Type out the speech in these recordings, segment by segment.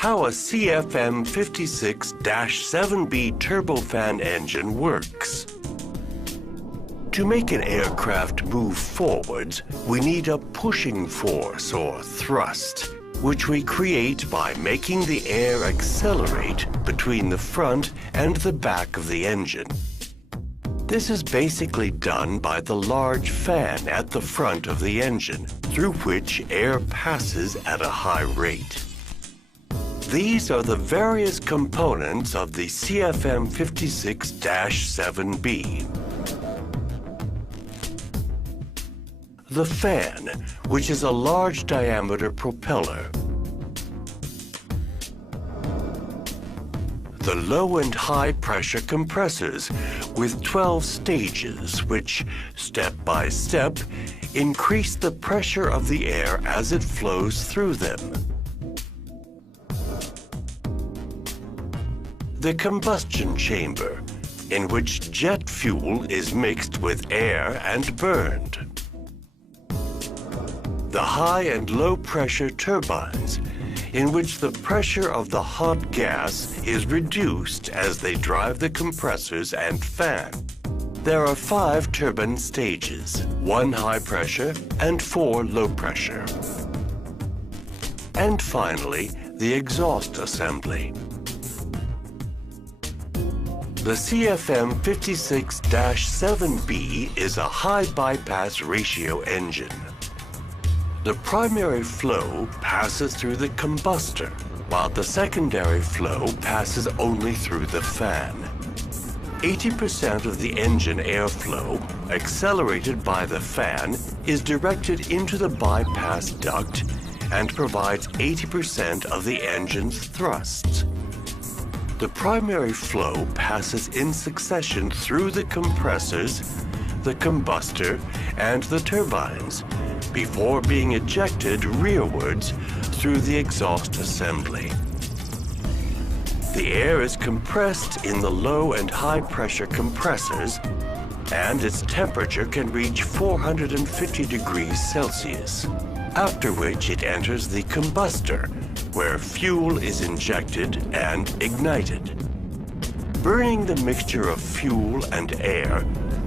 how a CFM56-7B turbofan engine works. To make an aircraft move forwards, we need a pushing force or thrust, which we create by making the air accelerate between the front and the back of the engine. This is basically done by the large fan at the front of the engine, through which air passes at a high rate. These are the various components of the CFM56-7B. The fan, which is a large diameter propeller. The low and high pressure compressors with 12 stages which, step by step, increase the pressure of the air as it flows through them. The combustion chamber, in which jet fuel is mixed with air and burned. The high and low pressure turbines, in which the pressure of the hot gas is reduced as they drive the compressors and fan. There are 5 turbine stages, 1 high pressure and 4 low pressure. And finally, the exhaust assembly. The CFM56-7B is a high bypass ratio engine. The primary flow passes through the combustor, while the secondary flow passes only through the fan. 80% of the engine airflow, accelerated by the fan, is directed into the bypass duct and provides 80% of the engine's thrust. The primary flow passes in succession through the compressors, the combustor, and the turbines, before being ejected rearwards through the exhaust assembly. The air is compressed in the low and high pressure compressors, and its temperature can reach 450 degrees Celsius, after which it enters the combustor, where fuel is injected and ignited. Burning the mixture of fuel and air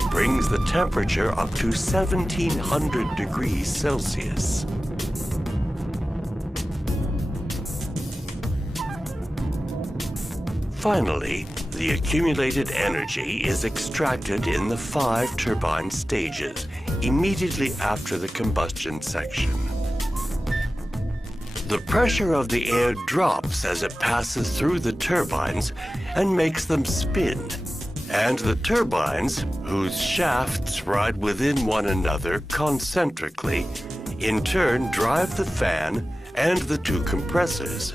brings the temperature up to 1700 degrees Celsius. Finally, the accumulated energy is extracted in the 5 turbine stages immediately after the combustion section. The pressure of the air drops as it passes through the turbines and makes them spin. And the turbines, whose shafts ride within one another concentrically, in turn drive the fan and the 2 compressors.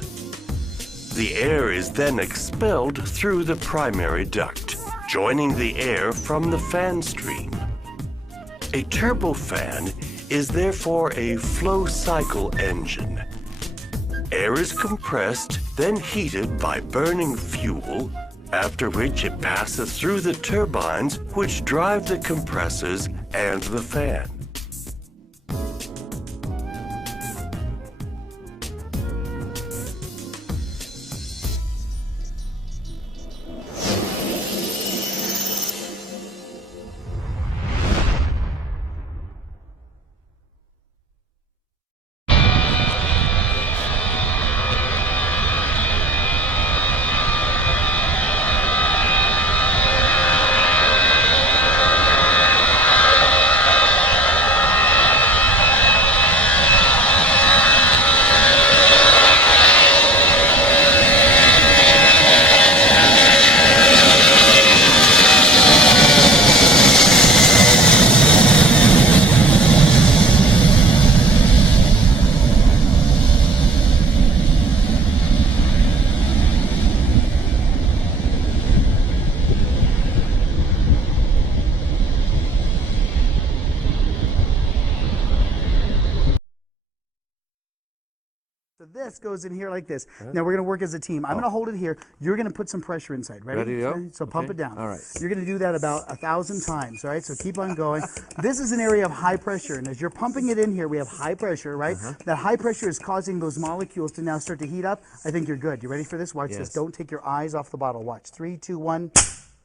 The air is then expelled through the primary duct, joining the air from the fan stream. A turbofan is therefore a flow cycle engine. Air is compressed, then heated by burning fuel, after which it passes through the turbines which drive the compressors and the fan. So this goes in here like this. Now we're going to work as a team. I'm going to hold it here. You're going to put some pressure inside. Ready? Ready to go? So pump it down. All right. You're going to do that about 1,000 times. All right. So keep on going. This is an area of high pressure, and as you're pumping it in here, we have high pressure, right? That high pressure is causing those molecules to now start to heat up. I think you're good. You ready for this? Watch this. Don't take your eyes off the bottle. Watch. 3, 2, 1.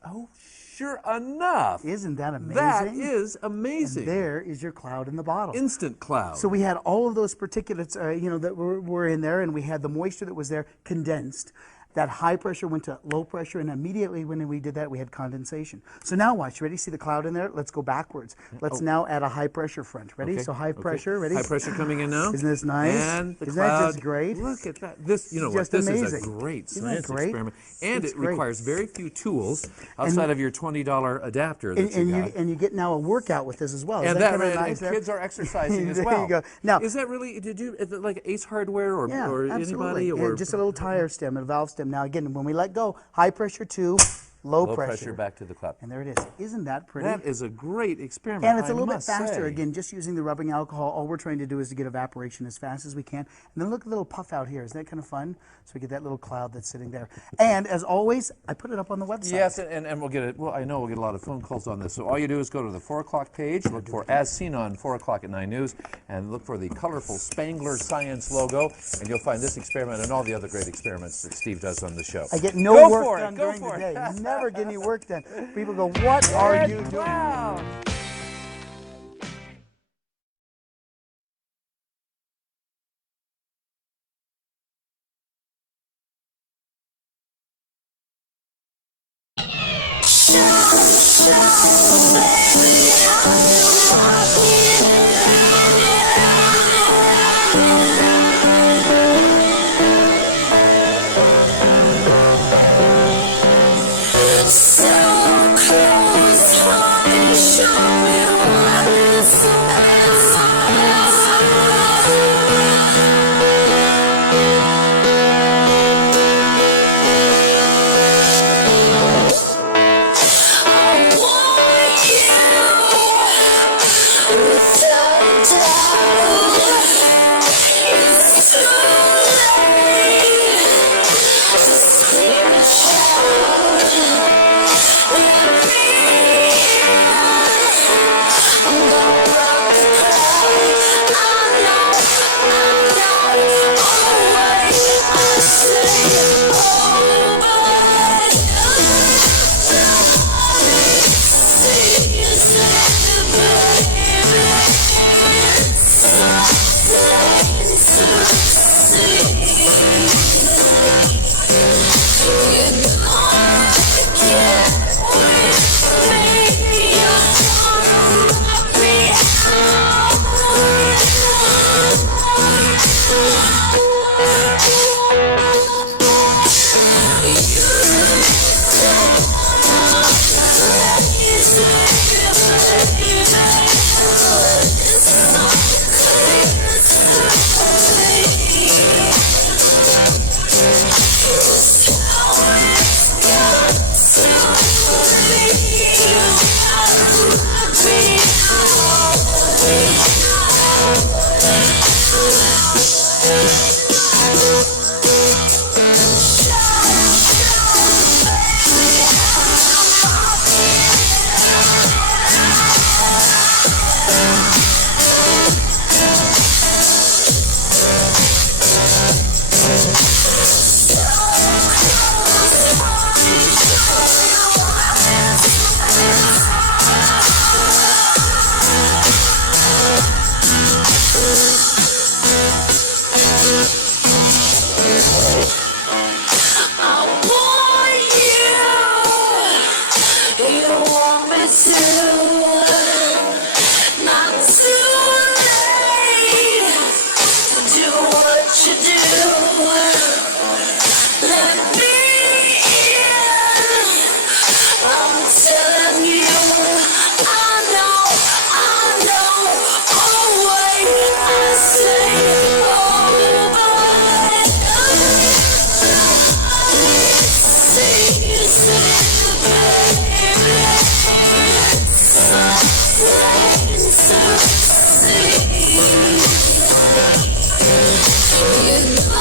Oh, sure enough. Isn't that amazing? That is amazing. And there is your cloud in the bottle. Instant cloud. So we had all of those particulates, that were in there, and we had the moisture that was there condensed. That high pressure went to low pressure, and immediately when we did that, we had condensation. So now watch. Ready? See the cloud in there? Let's go backwards. Let's now add a high pressure front. Ready? So high pressure. Ready? High pressure coming in now. Isn't this nice? And the Isn't cloud. that just great? Look at that. This, you know what? Just This amazing. is a great Isn't that science great? experiment, and It's it great. requires very few tools outside of your $20 adapter that And you you got. and you get now a workout with this as well. And Isn't that kinda and nice there? kids are exercising as There well. you go. Now, is that really? Is it like Ace Hardware or absolutely. anybody or Just a little tire stem and a valve stem. Now again, when we let go, high pressure to low pressure back to the cloud? And there it is. Isn't that pretty? That is a great experiment. And it's a I little bit must faster. say. Again, just using the rubbing alcohol, all we're trying to do is to get evaporation as fast as we can. And then look at the little puff out here. Isn't that kind of fun? So we get that little cloud that's sitting there. And as always, I put it up on the website. Yes, and we'll get it. Well, I know we'll get a lot of phone calls on this. So all you do is go to the 4 o'clock page, look for As Seen on 4 o'clock at 9 News, and look for the colorful Spangler Science logo, and you'll find this experiment and all the other great experiments that Steve does on the show. I get no Go work for it, done go during for the it. day. Never get any work done. People go, what are you doing? Wow. You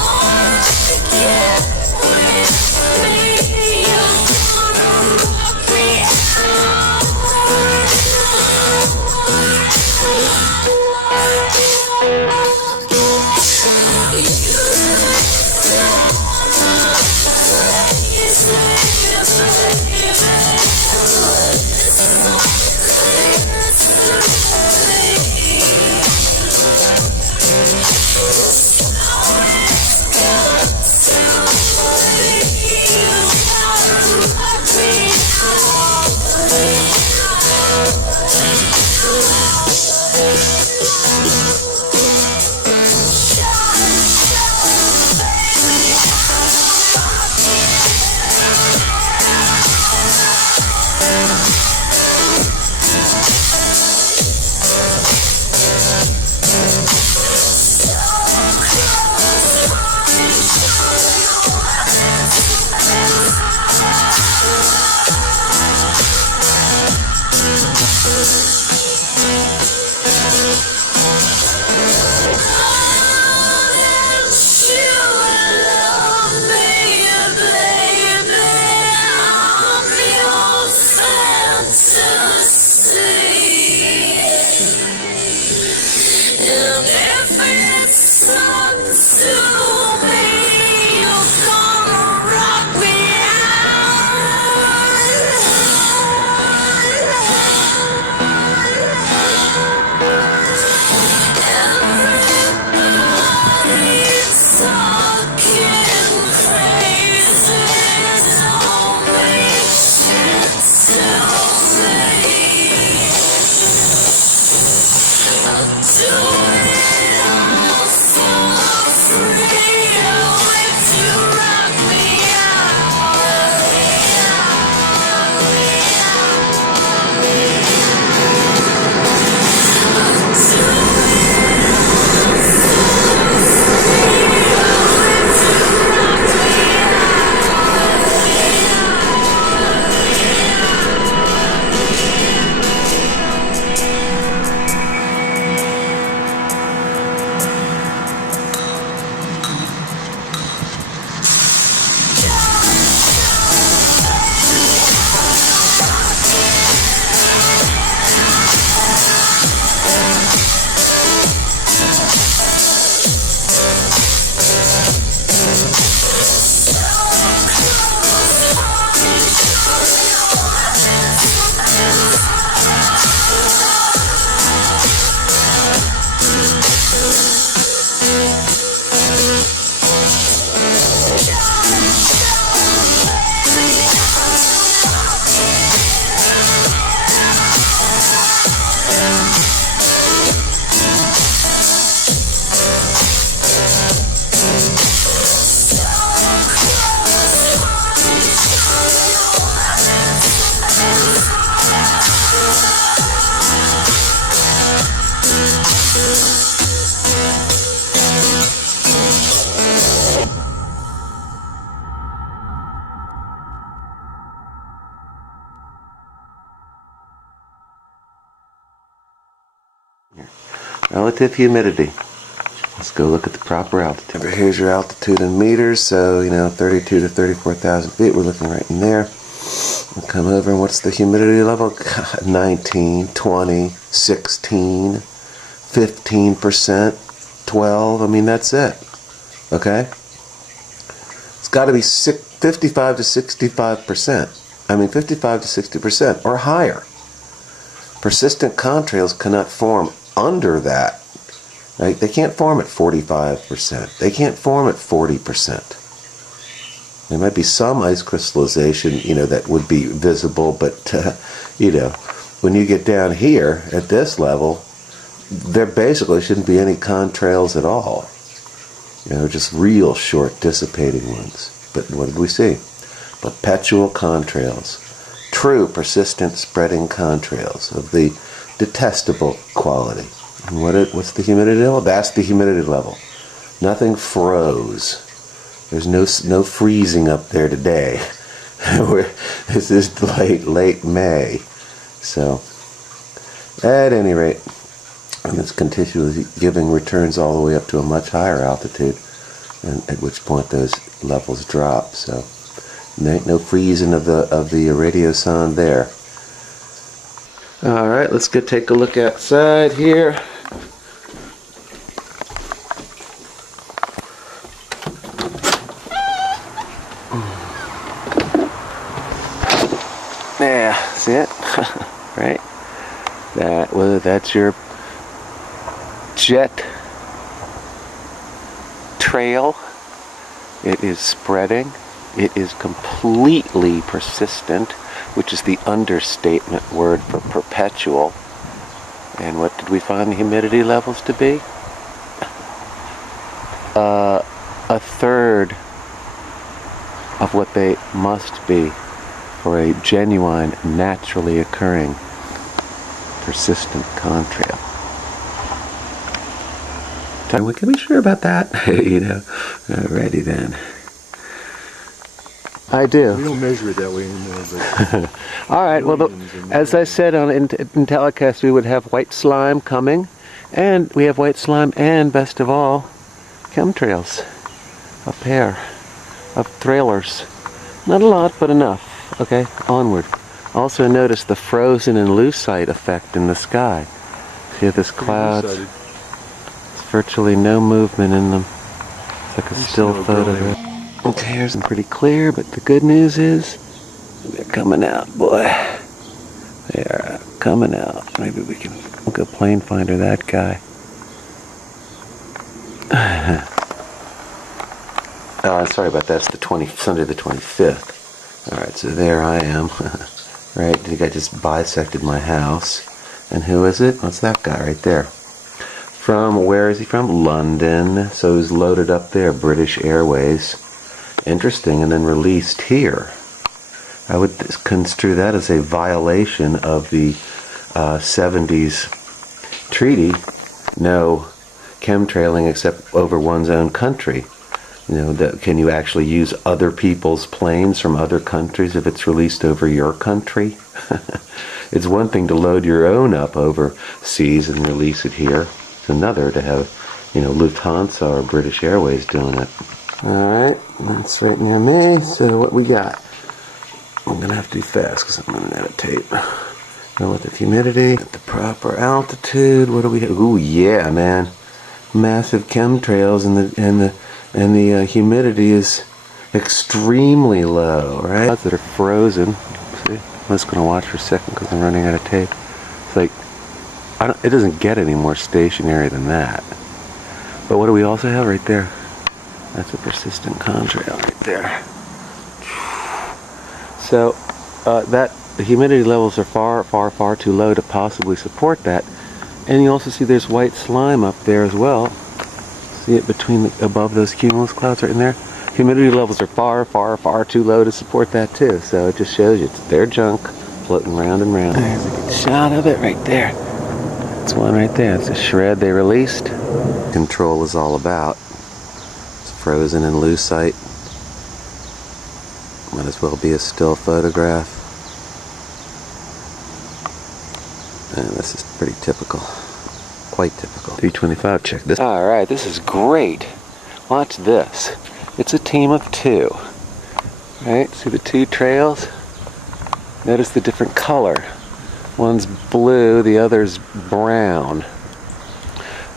Relative humidity. Let's go look at the proper altitude. Here's your altitude in meters, so 32 to 34,000 feet. We're looking right in there. We'll come over, and what's the humidity level? God, 19, 20, 16, 15%, 12. I mean, that's it. Okay? It's got to be 55 to 65%. I mean, 55 to 60% or higher. Persistent contrails cannot form under that. Right? They can't form at 45%. They can't form at 40%. There might be some ice crystallization, that would be visible, but, when you get down here at this level, there basically shouldn't be any contrails at all. Just real short dissipating ones. But what did we see? Perpetual contrails. True persistent spreading contrails of the detestable quality. And what's the humidity level? That's the humidity level. Nothing froze. There's no freezing up there today. This is late May. So, at any rate, and it's continually giving returns all the way up to a much higher altitude, and at which point those levels drop. So, no freezing of the radiosonde there. All right, let's go take a look outside here. Yeah, see it? Right? That's your jet trail. It is spreading. It is completely persistent, which is the understatement word for perpetual. And what did we find the humidity levels to be? A third of what they must be for a genuine, naturally occurring, persistent contrail. We can be sure about that, you know. Alrighty then. I do. We don't measure it that way anymore. But all right. Well, as I said in telecast, we would have white slime coming, and we have white slime, and best of all, chemtrails, a pair of trailers. Not a lot, but enough. Okay, onward. Also notice the frozen and lucite effect in the sky. See this clouds? There's virtually no movement in them. It's like a still photograph. Okay, here's them pretty clear, but the good news is they're coming out, boy. They are coming out. Maybe we can go plane finder that guy. Sorry about that. It's Sunday the 25th. All right, so there I am. Right, I think I just bisected my house. And who is it? What's that guy right there? From, where is he from? London. So he's loaded up there, British Airways. Interesting, and then released here. I would construe that as a violation of the 70s treaty. No chemtrailing except over one's own country. You know, can you actually use other people's planes from other countries if it's released over your country? It's one thing to load your own up overseas and release it here. It's another to have, you know, Lufthansa or British Airways doing it. Alright, that's right near me. So what we got? I'm going to have to be fast because I'm running out of tape. Go with the humidity, at the proper altitude. What do we have? Ooh, yeah, man. Massive chemtrails, and the humidity is extremely low, right? Clouds that are frozen. See, I'm just going to watch for a second because I'm running out of tape. It's like, it doesn't get any more stationary than that. But what do we also have right there? That's a persistent contrail right there. So the humidity levels are far too low to possibly support that. And you also see there's white slime up there as well. See it above those cumulus clouds right in there? Humidity levels are far too low to support that too. So it just shows you it's their junk floating round and round. There's a good shot of it right there. That's one right there. It's a shred they released. Control is all about. It's frozen in lucite. Might as well be a still photograph. And this is pretty typical. Quite typical. 325, check this. Alright, this is great. Watch this. It's a team of two. Right? See the two trails? Notice the different color. One's blue, the other's brown.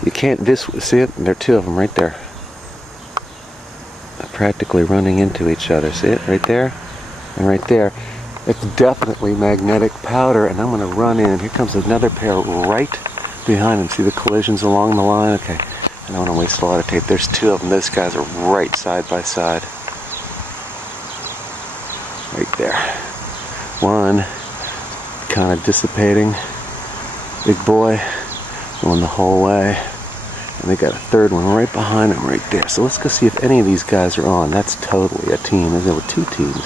You can't see it? There are two of them right there. They're practically running into each other. See it? Right there and right there. It's definitely magnetic powder, and I'm going to run in. Here comes another pair right behind them. See the collisions along the line? Okay. I don't want to waste a lot of tape. There's two of them. Those guys are right side by side. Right there. One kind of dissipating. Big boy. Going the whole way. And they got a third one right behind them right there. So let's go see if any of these guys are on. That's totally a team. There were two teams.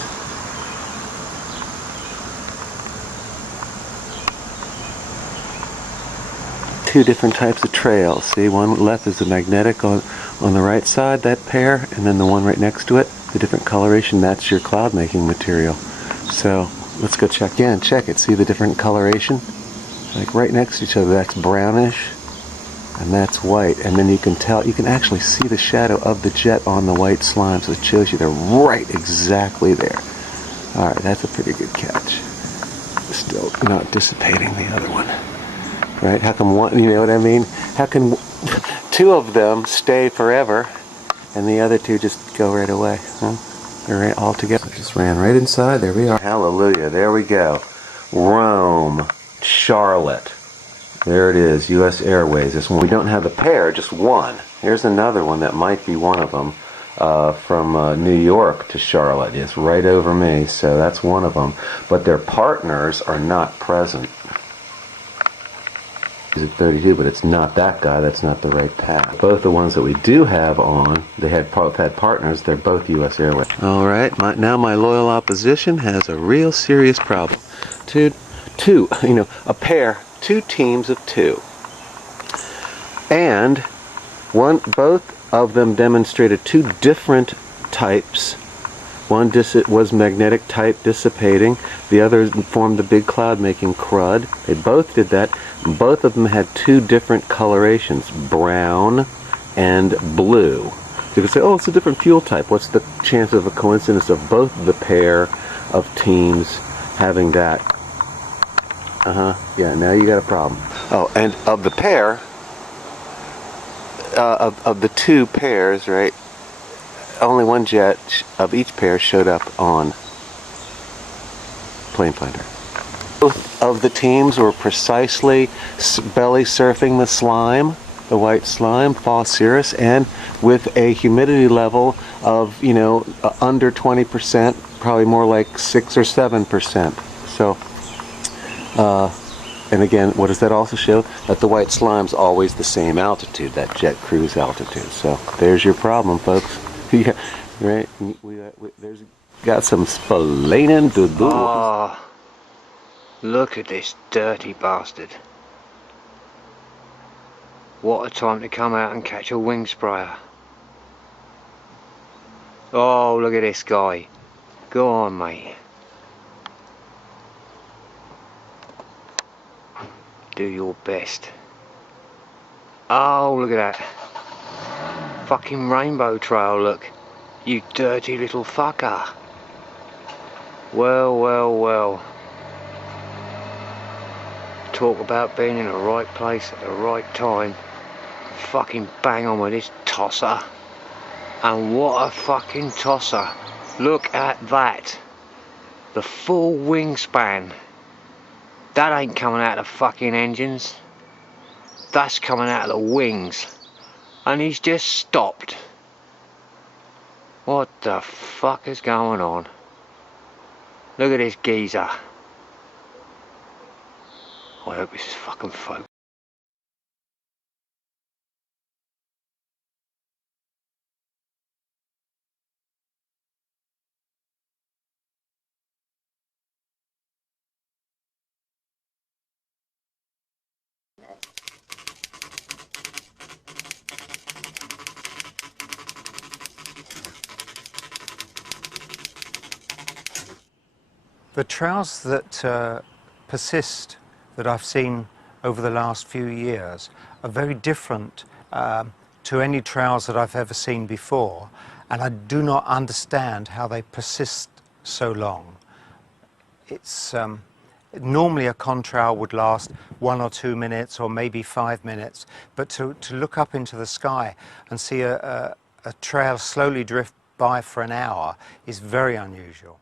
Two different types of trails. See, one left is the magnetic on the right side, that pair, and then the one right next to it, the different coloration, that's your cloud making material. So let's go check in. Check it. See the different coloration? Like right next to each other. That's brownish and that's white. And then you can tell, you can actually see the shadow of the jet on the white slime. So it shows you they're right exactly there. Alright, that's a pretty good catch. Still not dissipating the other one. Right? How come one, you know what I mean? How can two of them stay forever and the other two just go right away? Huh? right, all together. Just ran right inside. There we are. Hallelujah. There we go. Rome, Charlotte. There it is, U.S. Airways. This one. We don't have the pair, just one. Here's another one that might be one of them. From New York to Charlotte. It's right over me, so that's one of them. But their partners are not present. It's at 32, but it's not that guy. That's not the right path. Both the ones that we do have on, they had both had partners. They're both U.S. Airways. All right, now my loyal opposition has a real serious problem. A pair, two teams of two, and both of them demonstrated two different types. One was magnetic type dissipating, the other formed the big cloud making crud. They both did that. Both of them had two different colorations, brown and blue. You could say, oh, it's a different fuel type. What's the chance of a coincidence of both the pair of teams having that? Yeah, now you got a problem. Oh, and of the pair, of the two pairs, right, only one jet of each pair showed up on Plane Finder. Both of the teams were precisely belly surfing the slime, the white slime, false cirrus, and with a humidity level of, under 20%, probably more like 6 or 7%. So, and again, what does that also show? That the white slime's always the same altitude, that jet cruise altitude. So there's your problem, folks. Yeah, right? There's got some splaining to do. Oh, look at this dirty bastard. What a time to come out and catch a wing sprayer. Oh, look at this guy. Go on, mate. Do your best. Oh, look at that. Fucking rainbow trail, look. You dirty little fucker. Well, well, well. Talk about being in the right place at the right time. Fucking bang on with this tosser. And what a fucking tosser. Look at that. The full wingspan. That ain't coming out of the fucking engines. That's coming out of the wings. And he's just stopped. What the fuck is going on? Look at this geezer. I hope this is fucking focused. The trails that persist that I've seen over the last few years are very different to any trails that I've ever seen before, and I do not understand how they persist so long. It's normally a contrail would last 1 or 2 minutes or maybe 5 minutes, but to look up into the sky and see a trail slowly drift by for an hour is very unusual.